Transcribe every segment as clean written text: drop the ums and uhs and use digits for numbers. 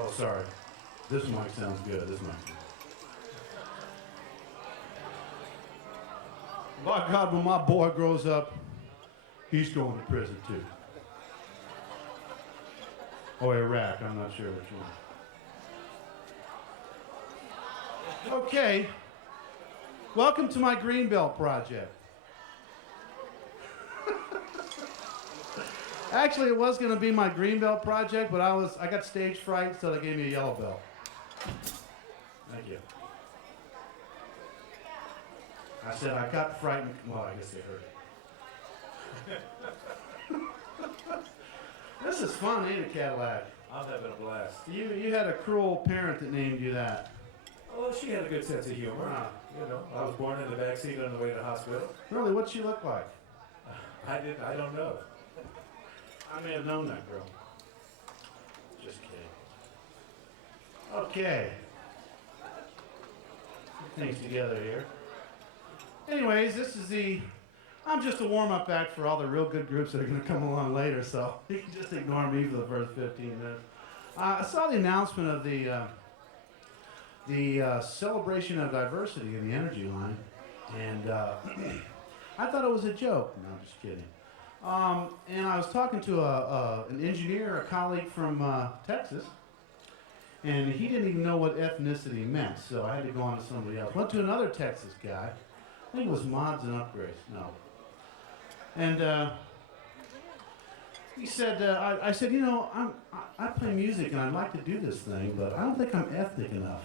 Oh, sorry. This mic sounds good. This mic. By God, when my boy grows up, he's going to prison too. Or Iraq, I'm not sure which one. Okay. Welcome to my Greenbelt project. Actually, it was going to be my Greenbelt project, but I got stage fright, so they gave me a yellow belt. Thank you. I said I got frightened. Well, I guess they heard it. This is fun, ain't it, Cadillac? I'm having a blast. You had a cruel parent that named you that. Well, she had a good sense of humor. Ah. You know, I was born in the backseat on the way to the hospital. Really, what'd she look like? I don't know. I may have known that girl. Just kidding. Okay. Get things together here. Anyways, I'm just a warm-up act for all the real good groups that are going to come along later, so you can just ignore me for the first 15 minutes. I saw the announcement of the celebration of diversity in the energy line, and I thought it was a joke. No, I'm just kidding. And I was talking to an engineer, a colleague from Texas, and he didn't even know what ethnicity meant, so I had to go on to somebody else. Went to another Texas guy. I think it was Mods and Upgrades. No. And he said, I said, you know, I play music and I'd like to do this thing, but I don't think I'm ethnic enough.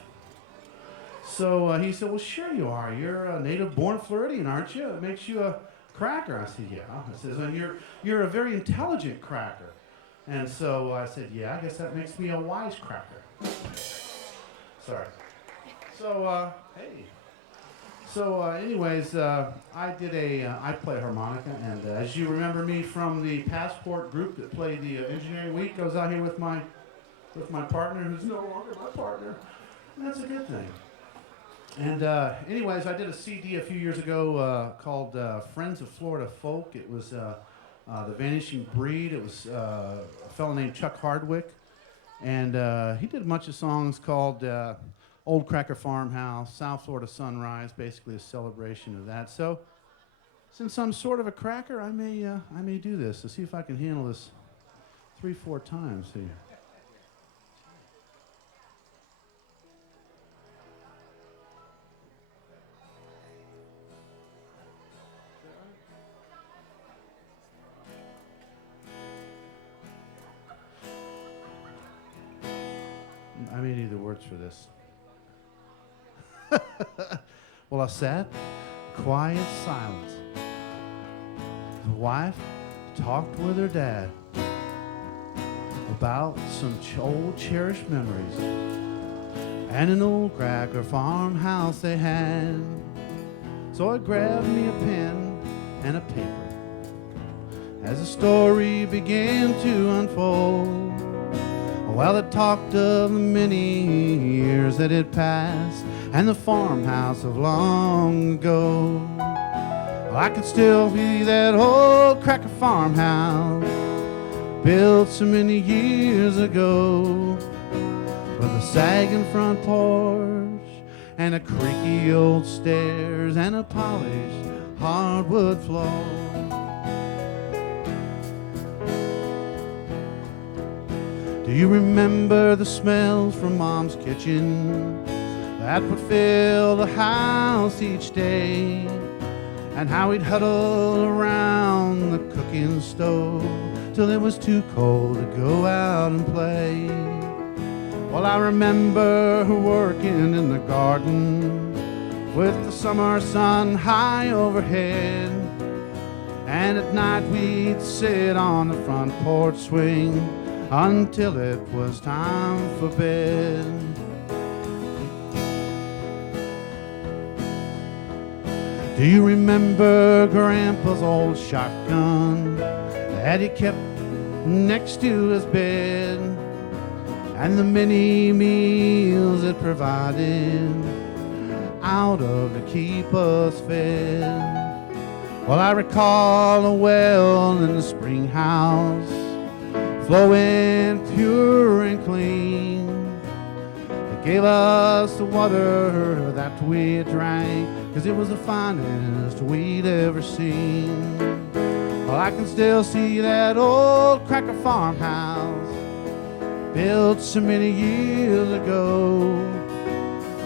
So he said, well, sure you are. You're a native-born Floridian, aren't you? It makes you a cracker. I said, yeah. I said, and you're a very intelligent cracker. And so I said, yeah, I guess that makes me a wisecracker. Sorry. So, hey. So, anyways, I play harmonica, and as you remember me from the Passport group that played the engineering week, I was out here with my partner, who's no longer my partner, and that's a good thing. And anyways, I did a CD a few years ago called Friends of Florida Folk. It was The Vanishing Breed. It was a fellow named Chuck Hardwick, and he did a bunch of songs called Old Cracker Farmhouse, South Florida Sunrise, basically a celebration of that. So, since I'm sort of a cracker, I may do this to see if I can handle this 3-4 times here. I may need the words for this. Well, I sat, quiet silence. The wife talked with her dad about some old cherished memories and an old cracker farmhouse they had. So I grabbed me a pen and a paper as the story began to unfold. Well, it talked of the many years that had passed and the farmhouse of long ago. Well, I could still be that old cracker farmhouse built so many years ago, with a sagging front porch and a creaky old stairs and a polished hardwood floor. Do you remember the smells from Mom's kitchen that would fill the house each day, and how we'd huddle around the cooking stove till it was too cold to go out and play? Well, I remember her working in the garden with the summer sun high overhead, and at night we'd sit on the front porch swing until it was time for bed. Do you remember Grandpa's old shotgun that he kept next to his bed, and the many meals it provided out of to keep us fed? Well, I recall a well in the spring house flowing pure and clean, gave us the water that we drank, 'cause it was the finest we'd ever seen. Well, I can still see that old cracker farmhouse built so many years ago,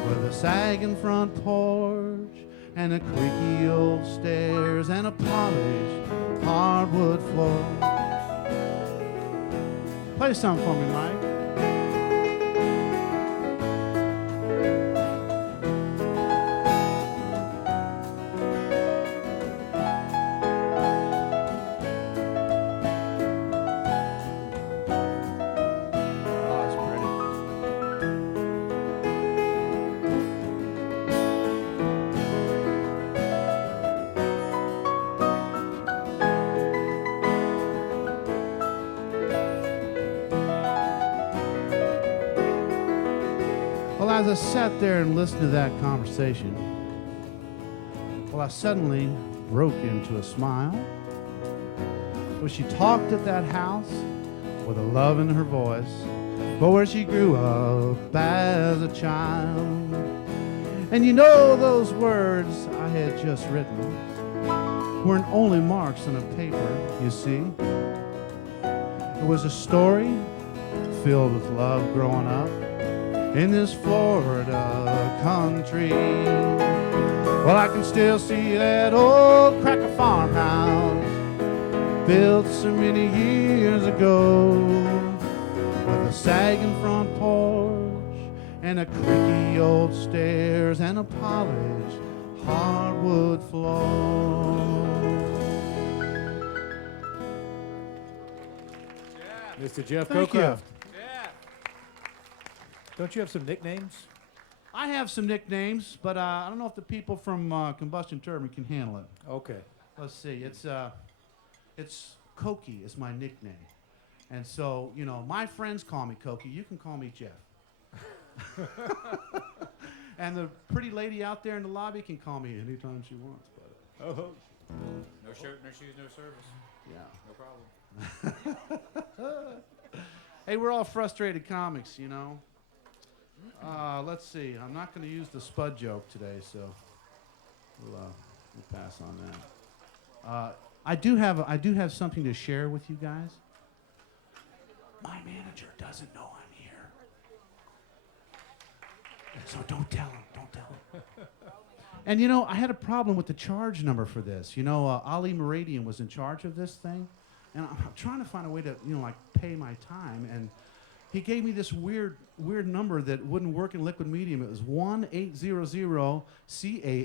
with a sagging front porch and a creaky old stairs and a polished hardwood floor. Play something for me, Mike. Well, as I sat there and listened to that conversation, well, I suddenly broke into a smile. Well, she talked at that house with a love in her voice, but where she grew up as a child. And you know, those words I had just written weren't only marks on a paper, you see. It was a story filled with love growing up in this Florida country. Well, I can still see that old cracker farmhouse built so many years ago, with a sagging front porch and a creaky old stairs and a polished hardwood floor. Mr. Jeff Thank you. Cockcroft. Don't you have some nicknames? I have some nicknames, but I don't know if the people from Combustion Turbine can handle it. Okay. Let's see. It's Cokey is my nickname, and so you know my friends call me Cokey. You can call me Jeff. And the pretty lady out there in the lobby can call me anytime she wants. But No shirt, no shoes, no service. yeah. No problem. Hey, we're all frustrated comics, you know. Let's see. I'm not going to use the Spud joke today, so we'll pass on that. I do have something to share with you guys. My manager doesn't know I'm here, so don't tell him. Don't tell him. And you know, I had a problem with the charge number for this. You know, Ali Meridian was in charge of this thing, and I'm trying to find a way to, you know, like pay my time, and he gave me this weird number that wouldn't work in liquid medium. It was 1800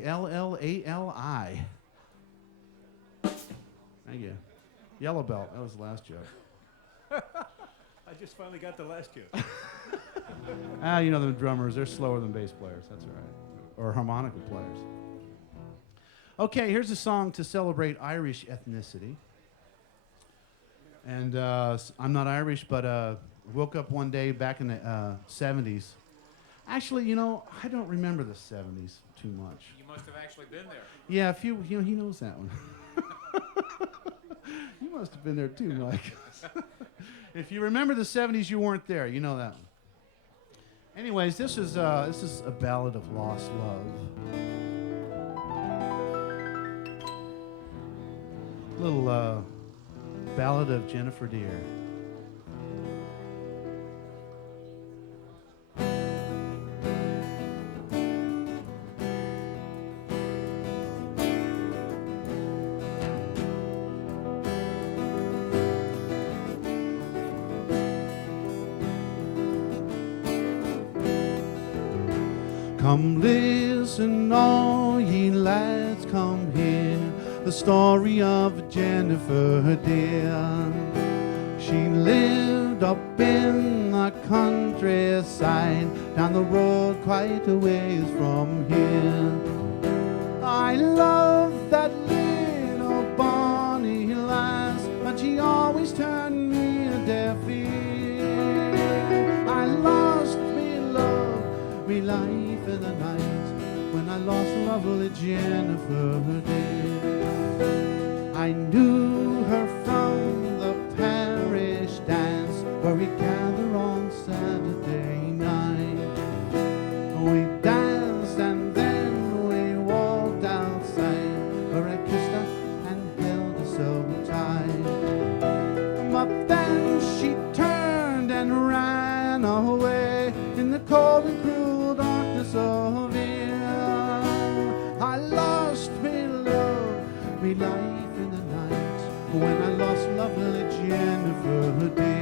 CALLALI. Thank you. Yellow belt. That was the last joke. I just finally got the last joke. You know, the drummers, they're slower than bass players. That's all right. Or harmonica players. Okay, here's a song to celebrate Irish ethnicity. And I'm not Irish, but woke up one day back in the 70s. Actually, you know, I don't remember the 70s too much. You must have actually been there. Yeah, a few, you know, he knows that one. You must have been there too, Mike. If you remember the 70s, you weren't there. You know that one. Anyways, this is a ballad of lost love. Little ballad of Jennifer Deere. Come listen, all ye lads, come hear the story of Jennifer Deere. She lived up in the countryside, down the road quite a ways from here. I love that little bonny lass, but she always turned me a deaf ear. I lost me love, me life in the night, when I lost lovely Jennifer Deere. I knew her from the parish dance where we gather on Saturday night. ran away in the cold and cruel darkness of it. I lost me love, me life in the night, when I lost lovely Jennifer did.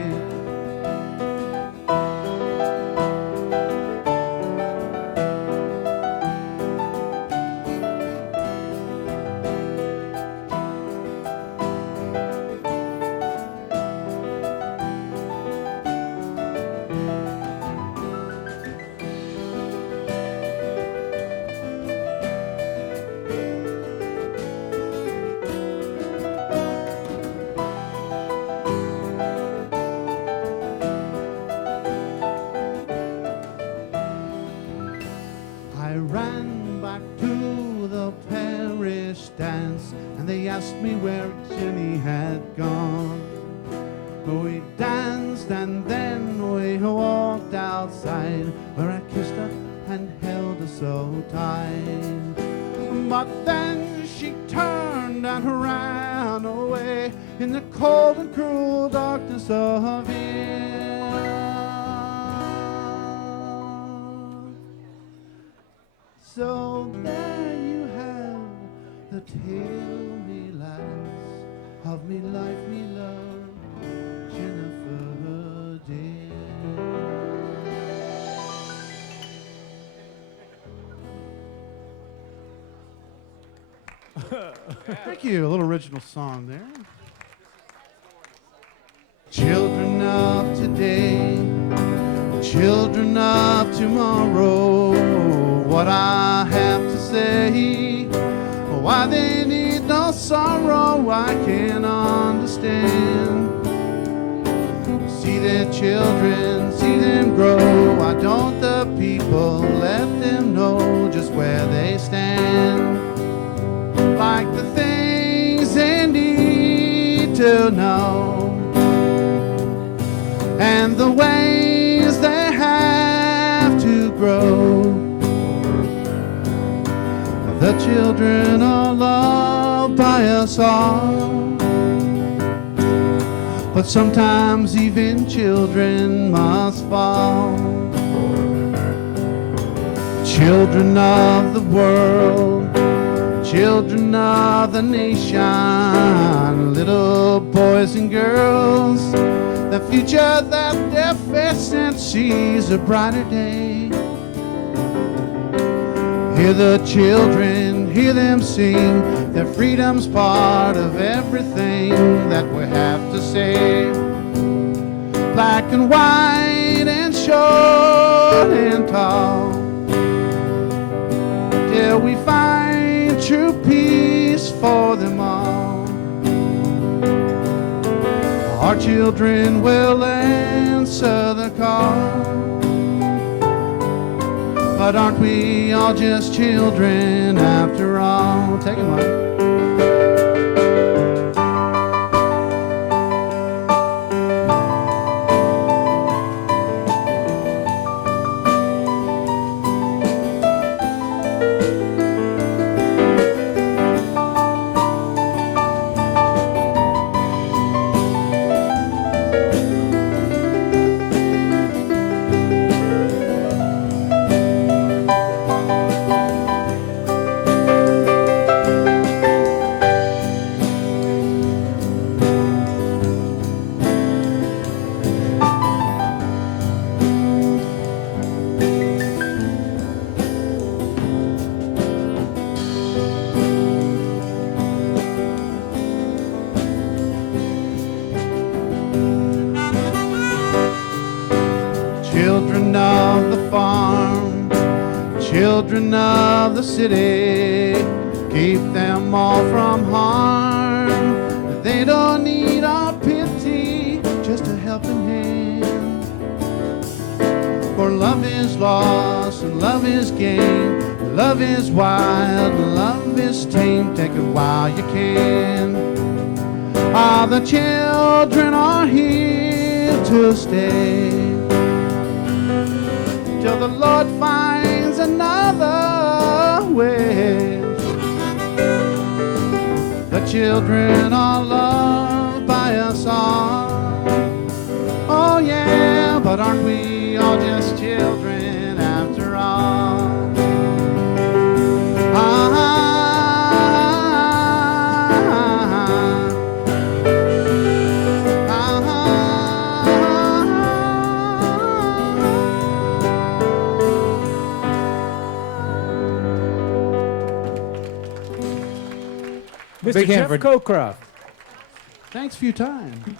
I ran back to the parish dance, and they asked me where Jenny had gone. We danced and then we walked outside, where I kissed her and held her so tight. But then she turned and ran away in the cold and cruel darkness of it. So there you have the tale, me lads, of me life, me love, Jennifer did. Thank you. A little original song there. Children of today, children of tomorrow, what I have to say, why they need no sorrow, I can't understand. See their children, see them grow, why don't the people let them know just where they stand? Like the things they need to know, and the ways they have to grow. The children are loved by us all, but sometimes even children must fall. Children of the world, children of the nation, little boys and girls, the future that they're facing sees a brighter day. Hear the children, hear them sing, their freedom's part of everything that we have to say. Black and white and short and tall, till we find true peace for them all. Our children will answer the call, but aren't we all just children after all? Take it, Mike. Children of the farm, children of the city, keep them all from harm. They don't need our pity, just a helping hand. For love is lost and love is gain, love is wild and love is tame. Take it while you can. All the children are here to stay, till the Lord finds another way. The children are loved by us all. Oh yeah, but aren't we all just children after all. Mr. Big hand Jeff for- Cocroft. Thanks for your time.